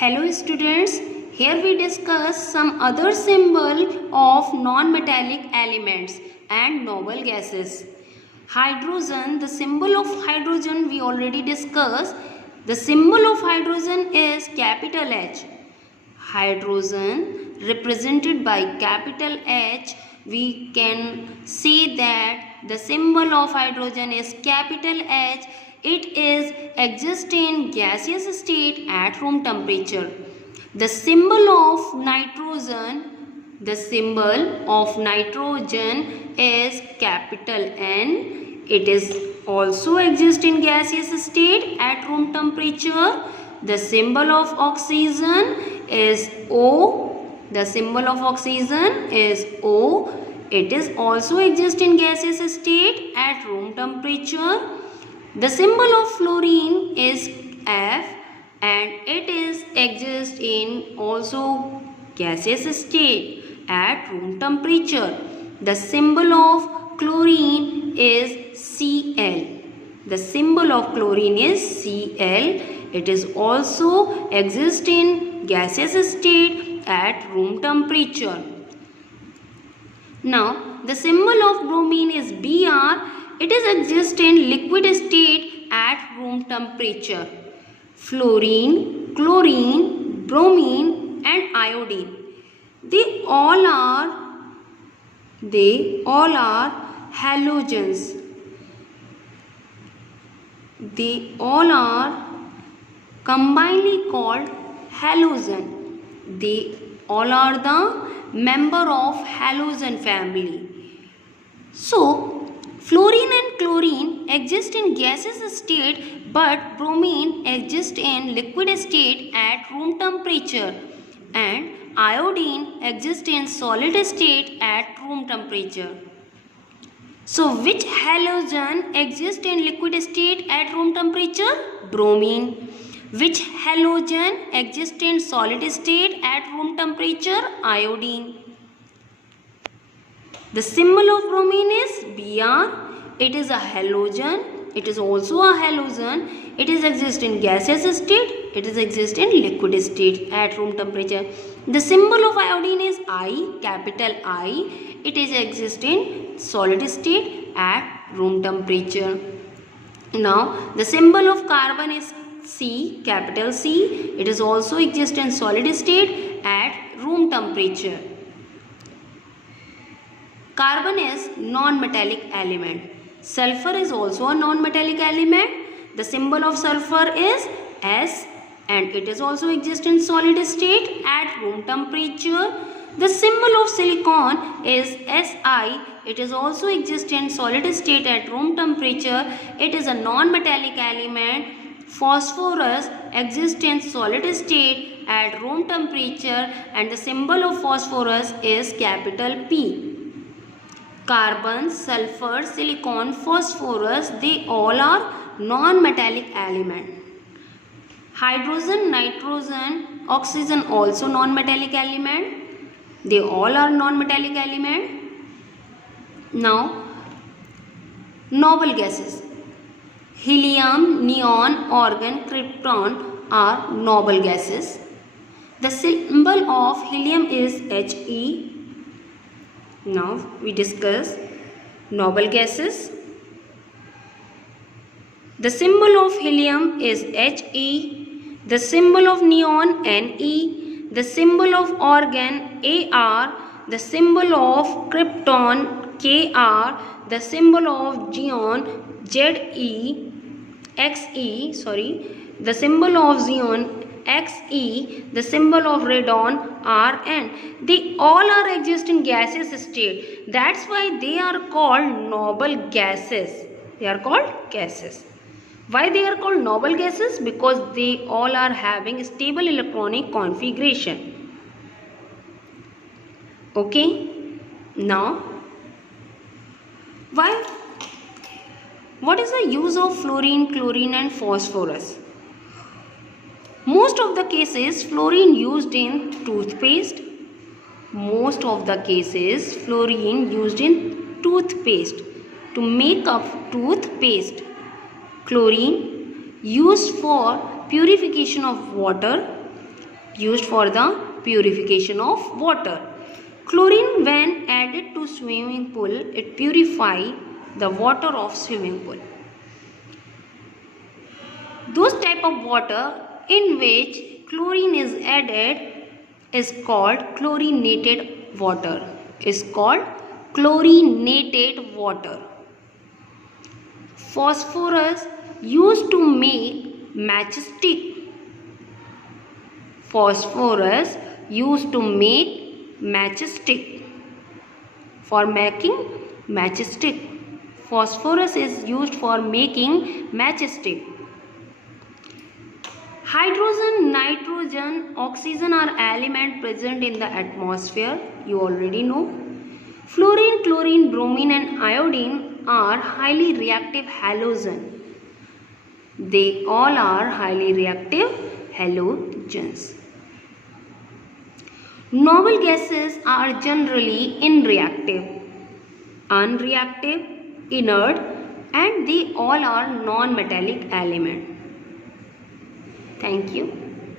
Hello students, here we discuss some other symbol of non-metallic elements and noble gases. Hydrogen, the symbol of hydrogen we already discussed. The symbol of hydrogen is capital H. Hydrogen represented by capital H, we can see that the symbol of hydrogen is capital H. It is exist in gaseous state at room temperature. The symbol of nitrogen is capital N. It is also exist in gaseous state at room temperature. The symbol of oxygen is O. The symbol of oxygen is O. It is also exist in gaseous state at room temperature. The symbol of fluorine is F and it is exist in also gaseous state at room temperature. The symbol of chlorine is Cl. The symbol of chlorine is Cl. It is also exist in gaseous state at room temperature. Now, the symbol of bromine is Br. It is exist in liquid state at room temperature. Fluorine, chlorine, bromine and iodine. They all are halogens. They all are combinedly called halogen. They all are the member of halogen family. So, fluorine and chlorine exist in gaseous state, but bromine exists in liquid state at room temperature and iodine exists in solid state at room temperature. So, which halogen exists in liquid state at room temperature? Bromine. Which halogen exists in solid state at room temperature? Iodine. The symbol of bromine is Br. It is a halogen. It is also a halogen. It is exist in gaseous state. It is exist in liquid state at room temperature. The symbol of iodine is I, capital I. It is exist in solid state at room temperature. Now, the symbol of carbon is C, capital C. It is also exist in solid state at room temperature. Carbon is non-metallic element. Sulfur is also a non-metallic element. The symbol of sulfur is S and it is also exist in solid state at room temperature. The symbol of silicon is Si. It is also exist in solid state at room temperature. It is a non-metallic element. Phosphorus exists in solid state at room temperature and the symbol of phosphorus is capital P. Carbon, sulfur, silicon, phosphorus, they all are non-metallic element. Hydrogen, nitrogen, oxygen also non-metallic element. They all are non-metallic element. Now, noble gases. Helium, neon, argon, krypton are noble gases. The symbol of helium is He. Now we discuss noble gases. The symbol of helium is He. The symbol of neon Ne. The symbol of argon Ar. The symbol of krypton Kr. The symbol of xenon The symbol of xenon Xe, the symbol of radon Rn. They all are exist in gaseous state. That's why they are called noble gases. They are called gases. Why they are called noble gases? Because they all are having stable electronic configuration. Okay. Now, what is the use of fluorine, chlorine and phosphorus? Most of the cases fluorine used in toothpaste. Most of the cases fluorine used in toothpaste to make up toothpaste. Chlorine used for purification of water. used for the purification of water. Chlorine, when added to swimming pool, it purifies the water of swimming pool. Those type of water in which chlorine is added is called chlorinated water. Is called chlorinated water. Phosphorus used to make matchstick. Phosphorus used to make matchstick. For making matchstick. Phosphorus is used for making matchstick. Hydrogen, nitrogen, oxygen are elements present in the atmosphere. You already know. Fluorine, chlorine, bromine and iodine are highly reactive halogens. They all are highly reactive halogens. Noble gases are generally inreactive, unreactive, inert, and they all are non-metallic elements. Thank you.